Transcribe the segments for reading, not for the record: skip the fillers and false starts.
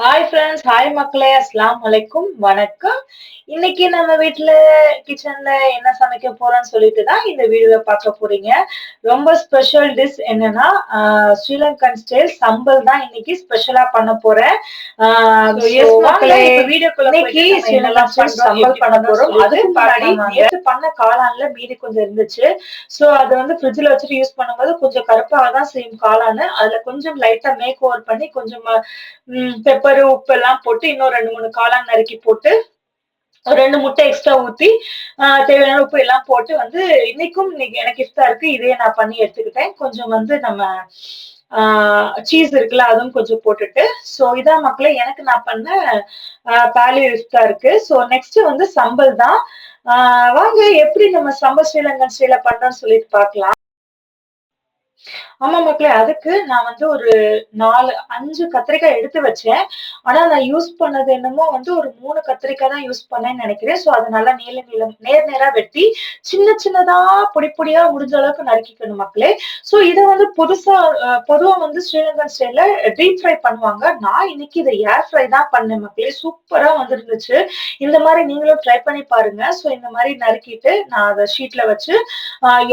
Hi friends, hi மக்களே, அஸ்ஸலாமு அலைக்கும், வணக்கம். இன்னைக்கு நம்ம வீட்ல கிச்சன்ல என்ன சமைக்க போறோம்னு சொல்லிட்டு தான் இந்த வீடியோவை பார்க்க போறீங்க. ரொம்ப ஸ்பெஷல் டிஷ் என்னன்னா ஸ்ரீலங்கன் ஸ்டைல் சம்பல் தான் இன்னைக்கு ஸ்பெஷலா பண்ண போறேன். எஸ் மக்களே, இன்னைக்கு ஸ்ரீலங்கன் ஸ்டைல் சம்பல் பண்ண போறோம். அதுக்கு முன்னாடி நேற்று பண்ண காளான்ல மீதி கொஞ்சம் இருந்துச்சு. சோ அது வந்து ஃப்ரிட்ஜ்ல வச்சுட்டு யூஸ் பண்ணும்போது கொஞ்சம் கருப்பாக தான் செய்யும் காளான். அதுல கொஞ்சம் லைட்டா மேக் ஓவர் பண்ணி கொஞ்சம் பெப்பரு, உப்பு எல்லாம் போட்டு இன்னும் 2, 3 காளான் நறுக்கி போட்டு, ஒரு 2 முட்டை எக்ஸ்ட்ரா ஊத்தி, தேவையான உப்பு எல்லாம் போட்டு வந்து இன்னைக்கு எனக்கு இஃப்தா இருக்கு. இதே நான் பண்ணி எடுத்துக்கிட்டேன். கொஞ்சம் வந்து நம்ம ஆ சீஸ் இருக்குல்ல, அதுவும் கொஞ்சம் போட்டுட்டு, சோ இதான் மக்களே எனக்கு நான் பண்ண பாலியோ இஃப்தா இருக்கு. சோ நெக்ஸ்ட் வந்து சம்பல் தான். ஆ வாங்க எப்படி நம்ம சம்பல் ஸ்ரீலங்கன் ஸ்டைல்ல பண்றோம்னு சொல்லிட்டு பார்க்கலாம். ஆமா மக்களே. அதுக்கு நான் வந்து ஒரு 4, 5 கத்திரிக்காய் எடுத்து வச்சேன். ஆனா நான் யூஸ் பண்ணது என்னமோ வந்து ஒரு 3 கத்திரிக்காய் தான் யூஸ் பண்ணேன்னு நெனைக்கிறேன். ஸோ அத நல்லா நேரா வெட்டி, சின்ன சின்னதா பொடி பொடியா முடிஞ்ச அளவுக்கு நறுக்கிக்கணும் மக்களே. ஸோ இத வந்து பொதுவா வந்து ஸ்ரீலங்கன் ஸ்டைல்ல டீப் ஃப்ரை பண்ணுவாங்க. நான் இன்னைக்கு இத ஏர் ஃப்ரை தான் பண்ணேன் மக்களே. சூப்பரா வந்திருந்துச்சு. இந்த மாரி நீங்களும் ட்ரை பண்ணி பாருங்க. ஸோ இந்த மாரி நறுக்கிட்டு, நான் அத ஷீட்ல வச்சு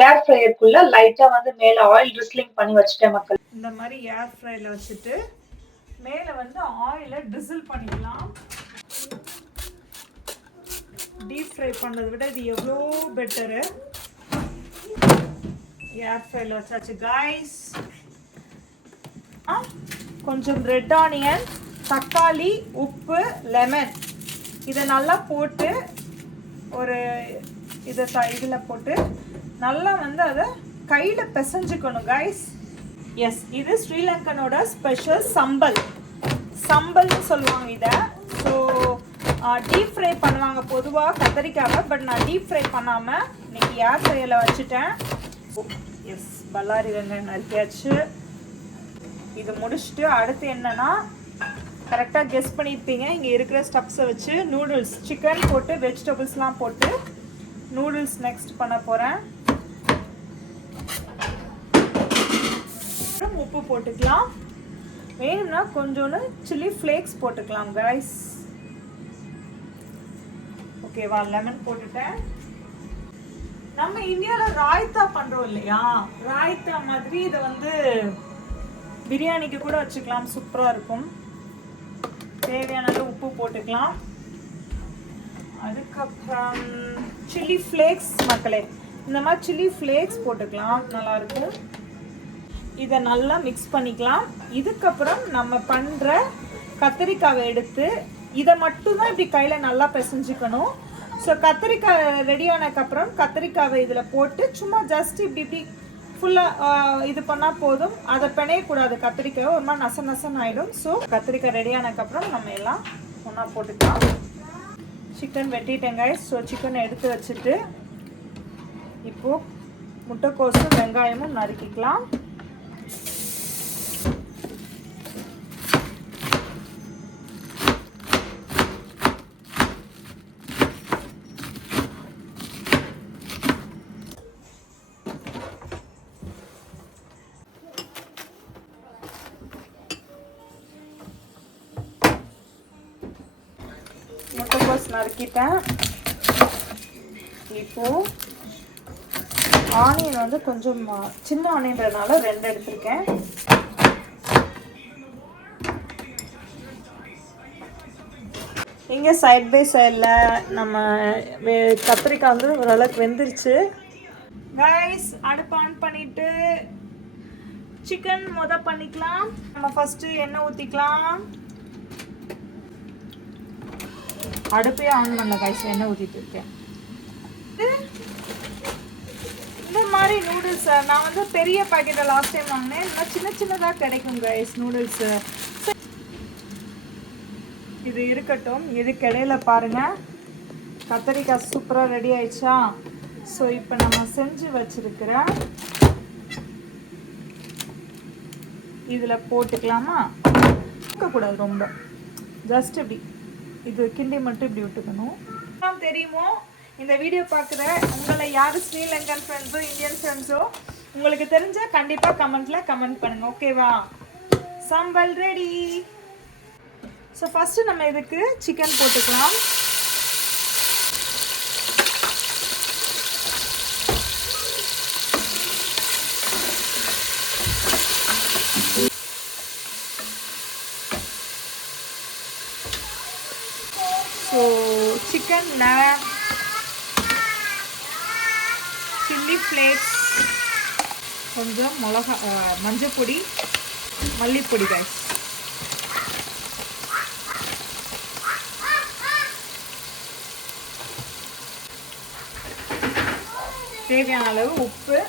ஏர் ஃப்ரையருக்குள்ள லைட்டா வந்து மேல ஆயில் ட்ரிஸ்லிங் பண்ணி வச்சுட்டேன் மக்கள். இந்த மாதிரி ஏர் ஃப்ரைல வச்சுட்டு மேல வந்து ஆயில ட்ரிசில் பண்ணிக்கலாம். டீப் ஃப்ரை பண்ணதை விட இது எவ்வளோ பெட்டரு. ஏர் ஃப்ரைல வச்சாச்சு கைஸ். கொஞ்சம் ரெட் ஆனியன், தக்காளி, உப்பு, லெமன் இதை நல்லா போட்டு ஒரு இதில் போட்டு நல்லா வந்து அதை கையில் பிசைஞ்சுக்கணும் கைஸ். எஸ், இது ஸ்ரீலங்கனோட ஸ்பெஷல் சம்பல்னு சொல்லுவாங்க இதை. ஸோ டீப் ஃப்ரை பண்ணுவாங்க பொதுவாக கத்தரிக்காவை. பட் நான் டீப் ஃப்ரை பண்ணாமல் இன்னைக்கு ஏர் ஃப்ரையில் வச்சுட்டேன். எஸ், பல்லாரி வெங்காயம் நறுக்கியாச்சு. இது முடிச்சுட்டு அடுத்து என்னன்னா, கரெக்டாக கெஸ் பண்ணியிருப்பீங்க, இங்கே இருக்கிற ஸ்டப்ஸை வச்சு நூடுல்ஸ், சிக்கன் போட்டு வெஜிடபிள்ஸ்லாம் போட்டு நூடுல்ஸ் நெக்ஸ்ட் பண்ண போகிறேன். உப்பு போட்டுக்கலாம். வேணும்னா கொஞ்சோண்டு சில்லி ஃப்ளேக்ஸ் போட்டுக்கலாம் கைஸ். ஓகேவா, லெமன் போட்டுட்டேன். நம்ம இந்தியாவில் ராய்த்தா பண்ணுறோம் இல்லையா, ராய்த்தா மாதிரி இதை வந்து பிரியாணிக்கு கூட வச்சுக்கலாம், சூப்பராக இருக்கும். தேவையான அளவு உப்பு போட்டுக்கலாம். அதுக்கப்புறம் சில்லி ஃப்ளேக்ஸ் மக்களே, இந்த மாதிரி சில்லி ஃப்ளேக்ஸ் போட்டுக்கலாம், நல்லாயிருக்கும். இதை நல்லா மிக்ஸ் பண்ணிக்கலாம். இதுக்கப்புறம் நம்ம பண்ணுற கத்திரிக்காவை எடுத்து இதை மட்டும்தான் இப்படி கையில் நல்லா பிசைஞ்சுக்கணும். ஸோ கத்திரிக்காய் ரெடி ஆனதுக்கப்புறம் கத்திரிக்காவை இதில் போட்டு சும்மா ஜஸ்ட் இப்படி ஃபுல்லாக இது பண்ணால் போதும். அதை பிணையக்கூடாது, கத்திரிக்காய் ஒரு மாதிரி நசன்னு ஆகிடும். ஸோ கத்திரிக்காய் ரெடி ஆனதுக்கப்புறம் நம்ம எல்லாம் ஒன்றா போட்டுக்கலாம். சிக்கன் வெட்டிட்டேங்க. ஸோ சிக்கனை எடுத்து வச்சுட்டு இப்போது முட்டைக்கோசும் வெங்காயமும் நறுக்கிக்கலாம். முட்டைக்கோஸ் நறுக்கிட்டேன். இப்போது ஆனியன் வந்து கொஞ்சம் சின்ன ஆனியன்றதுனால 2 எடுத்திருக்கேன். இங்கே சைட் பை சைடில் நம்ம கத்திரிக்காய் வந்து ஓரளவுக்கு வெந்துருச்சு கைஸ். அடுப்பு ஆன் பண்ணிவிட்டு சிக்கன் பண்ணிக்கலாம். நம்ம ஃபஸ்ட்டு எண்ணெய் ஊற்றிக்கலாம். அடுப்பே ஆன் பண்ணல கைஸ், எண்ணெய் ஊற்றிட்டு இருக்கேன். இந்த மாதிரி நூடுல்ஸ் நான் வந்து பெரிய பாக்கெட்டை லாஸ்ட் டைம் வாங்கினேன். இந்த சின்ன சின்னதாக கிடைக்கும் கைஸ் நூடுல்ஸு. இது இருக்கட்டும். இதுக்கு இடையில பாருங்கள், கத்தரிக்காய் சூப்பராக ரெடி ஆயிடுச்சா. ஸோ இப்போ நம்ம செஞ்சு வச்சிருக்கிற இதில் போட்டுக்கலாமா. இருக்கக்கூடாது ரொம்ப, ஜஸ்ட் இப்படி இது கிண்டி மட்டும் இப்படி விட்டுக்கணும். தெரியுமோ, இந்த வீடியோ பார்க்குற உங்களை யார் ஸ்ரீலங்கன் ஃப்ரெண்ட்ஸோ இந்தியன் ஃப்ரெண்ட்ஸோ உங்களுக்கு தெரிஞ்சால் கண்டிப்பாக கமெண்ட் பண்ணுங்கள். ஓகேவா, சம்பல் ரெடி. ஸோ ஃபஸ்ட்டு நம்ம இதுக்கு சிக்கன் போட்டுக்கலாம். ஸோ சிக்கனில் சில்லி ஃப்ளேக்ஸ், கொஞ்சம் மஞ்சள் பொடி, மல்லிப்பொடி கைஸ், தேவையான அளவு உப்பு.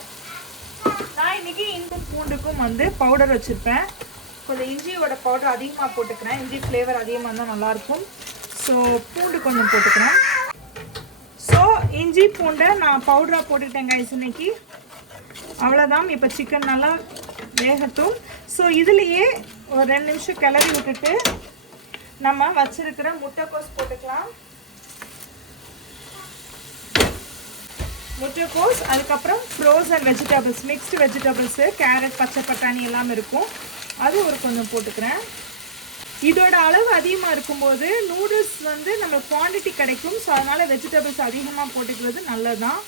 நான் இன்றைக்கி இந்த பூண்டுக்கும் பவுடர் வச்சுருப்பேன். கொஞ்சம் இஞ்சியோட பவுடர் அதிகமாக போட்டுக்கிறேன். இஞ்சி ஃப்ளேவர் அதிகமாக இருந்தால் நல்லாயிருக்கும். ஸோ பூண்டு கொஞ்சம் போட்டுக்கிறேன். ஸோ இஞ்சி பூண்டை நான் பவுடராக போட்டுக்கிட்டேன் கைஸ் இன்னைக்கு. அவ்வளோதான். இப்போ சிக்கன் நல்லா வேகட்டும். ஸோ இதுலேயே ஒரு 2 நிமிஷம் கிளறி விட்டுட்டு நம்ம வச்சுருக்கிற முட்டைக்கோஸ் போட்டுக்கலாம். முட்டைக்கோஸ், அதுக்கப்புறம் frozen vegetables, mixed vegetables, carrot, பச்சை பட்டாணி எல்லாம் இருக்கும், அது ஒரு கொஞ்சம் போட்டுக்கிறேன். இதோட அளவு அதிகமாக இருக்கும்போது நூடுல்ஸ் நம்ம குவான்டிட்டி கிடைக்கும். ஸோ அதனால் வெஜிடபிள்ஸ் அதிகமாக போட்டுக்கிறது நல்லது தான்.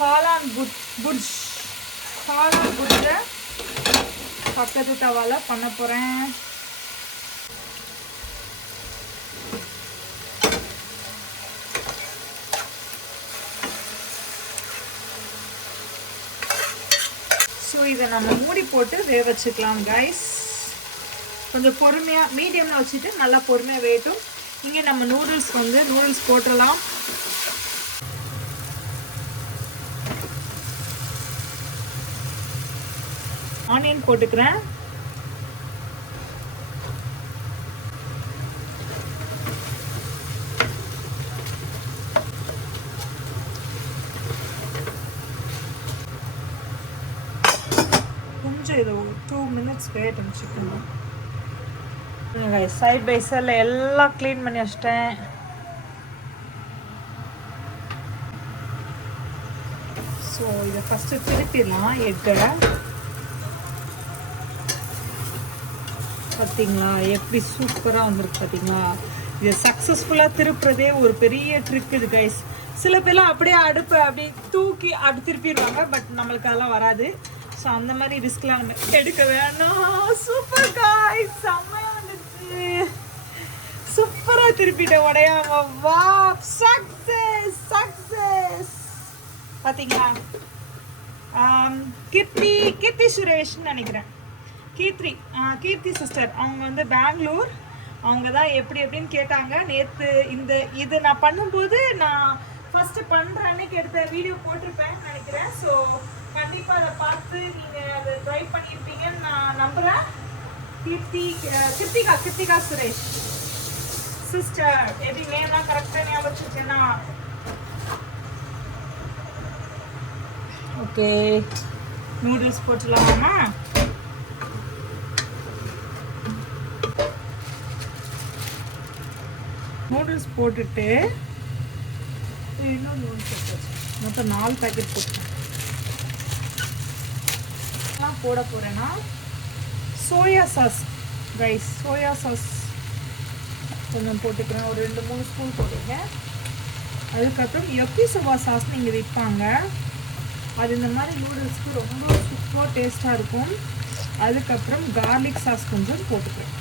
காளான் புட்ஸை பக்கத்து தவால பண்ண போகிறேன். ஸோ இதை நம்ம மூடி போட்டு வேக வச்சுக்கலாம் கைஸ். கொஞ்சம் பொறுமையாக மீடியமில் வச்சுட்டு நல்லா பொறுமையாக வேகட்டும். இங்கே நம்ம நூடுல்ஸ் போட்டுடலாம். ஆனியன் போட்டுக்கிறேன். கொஞ்சம் இது 2 minutes வேகட்டும் சிக்கன். சைட் பை சைடில் எல்லாம் க்ளீன் பண்ணி வச்சிட்டேன். ஸோ இதை ஃபஸ்ட்டு திருப்பிடலாம். எக்கை பார்த்தீங்களா எப்படி சூப்பராக வந்திருக்கு பார்த்தீங்களா. இது சக்ஸஸ்ஃபுல்லாக திருப்புறதே ஒரு பெரிய ட்ரிக் இது கைஸ். சில பேர்லாம் அப்படியே அடுப்பை அப்படியே தூக்கி திருப்பிடுவாங்க. பட் நம்மளுக்கு அதெல்லாம் வராது. ஸோ அந்த மாதிரி ரிஸ்க்லாம் நம்ம எடுக்க வேணாம். சூப்பர் கைஸ், செம்மையாக வந்துடுச்சு. சூப்பராக திருப்பிட்டேன் உடையாம. வா, சக்ஸஸ் பார்த்தீங்களா. கீர்த்தி சுரேஷ்னு நினைக்கிறேன். கீர்த்தி சிஸ்டர், அவங்க பெங்களூர். அவங்க தான் எப்படின்னு கேட்டாங்க நேற்று. இது நான் பண்ணும்போது நான் ஃபஸ்ட்டு பண்ணுற அன்னைக்கு எடுத்த வீடியோ போட்டிருப்பேன்னு நினைக்கிறேன். ஸோ கண்டிப்பாக அதை பார்த்து நீங்கள் அதை ட்ரை பண்ணியிருப்பீங்கன்னு நான் நம்புகிறேன். கிருத்திகா சுரேஷ் சிஸ்டர், எப்படி நேம்லாம் கரெக்டாக ஞாபகம் வச்சுருக்கேன்னா. ஓகே, நூடுல்ஸ் போட்டுடலாமா. நூடுல்ஸ் போட்டுட்டு இன்னும் நூடுல்ஸ் மொத்தம் 4 பேக்கெட் போட்டு போட போகிறேன்னா soya sauce rice, soya sauce கொஞ்சம் போட்டுக்கிறேன். ஒரு 2-3 ஸ்பூன் போட்டுருக்கேன். அதுக்கப்புறம் யக்கிசோபா சாஸ்னு இங்கே விற்பாங்க. அது இந்த மாதிரி நூடுல்ஸ்க்கு ரொம்ப சூப்பராக டேஸ்ட்டாக இருக்கும். அதுக்கப்புறம் கார்லிக் சாஸ் கொஞ்சம் போட்டுக்கிறேன்.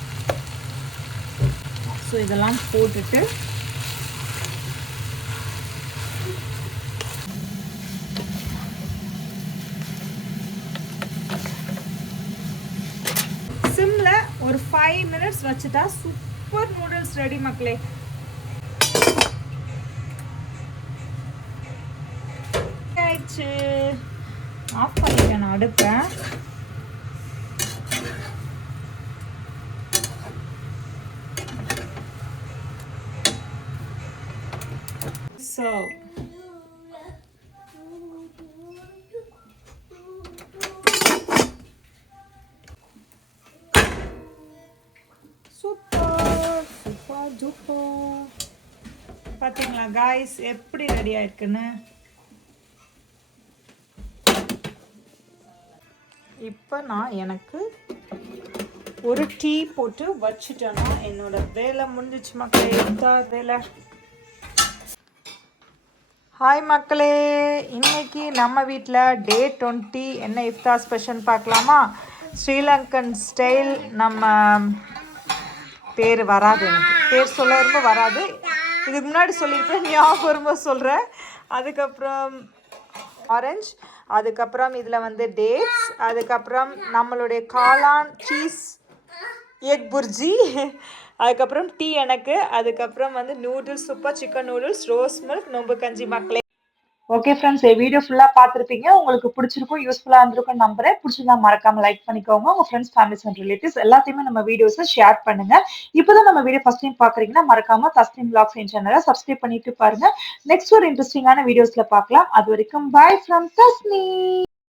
ஸோ இதெல்லாம் போட்டுட்டு சிம்ல ஒரு 5 minutes வச்சுட்டா சூப்பர் நூடுல்ஸ் ரெடி மக்களே. ஆயிடுச்சு. ஆஃப் பண்ணிட்டேன் நான் அடுப்பை. So super duper. பார்த்தீங்களா காய்ஸ் எப்படி ரெடி ஆயிருக்குன்னு. இப்போ நான் எனக்கு ஒரு டீ போட்டு வச்சுட்டோன்னா என்னோட வேலை முடிஞ்சிச்சு மக்களே. இஃப்தார் வேலை. ஹாய் மக்களே, இன்னைக்கு நம்ம வீட்டில் டே 20 என்ன இஃப்தார் ஸ்பெஷல் பார்க்கலாமா? ஸ்ரீலங்கன் ஸ்டைல். நம்ம பேர் வராது, எனக்கு பேர் சொல்ல ரொம்ப வராது. இதுக்கு முன்னாடி சொல்லியிருப்பேன், ஞாபகம் வரும்போது சொல்கிறேன். அதுக்கப்புறம் ஆரஞ்சு, அதுக்கப்புறம் இதில் வந்து டேட்ஸ், அதுக்கப்புறம் நம்மளுடைய காளான் சீஸ் எக் புர்ஜி, அதுக்கப்புறம் டீ எனக்கு, அதுக்கப்புறம் வந்து noodles, super chicken noodles, rose milk, நொம்பு கஞ்சி மக்களே. ஓகே ஃப்ரெண்ட்ஸ், வீடியோ ஃபுல்லாக பார்த்துருப்பீங்க. உங்களுக்கு பிடிச்சிருக்கும், யூஸ்ஃபுல்லாக இருந்திருக்கும் நம்புறேன். பிடிச்சிருந்தா மறக்காம லைக் பண்ணிக்கோங்க. உங்கள் ஃப்ரெண்ட்ஸ், ஃபேமிலிஸ் அண்ட் ரிலேட்டிவ்ஸ் எல்லாத்தையுமே நம்ம வீடியோஸை ஷேர் பண்ணுங்க. இப்போதான் நம்ம வீடியோ ஃபர்ஸ்ட் டைம் பார்க்குறீங்கன்னா மறக்காம தஸ்னீம் வ்ளாக்ஸ் என் சேனலை சப்ஸ்கிரைப் பண்ணிட்டு பாருங்க. நெக்ஸ்ட் ஒரு இன்ட்ரெஸ்டிங்கான வீடியோஸ்ல பார்க்கலாம். அது வரைக்கும் பாய் ஃப்ரம் தஸ்னீம்.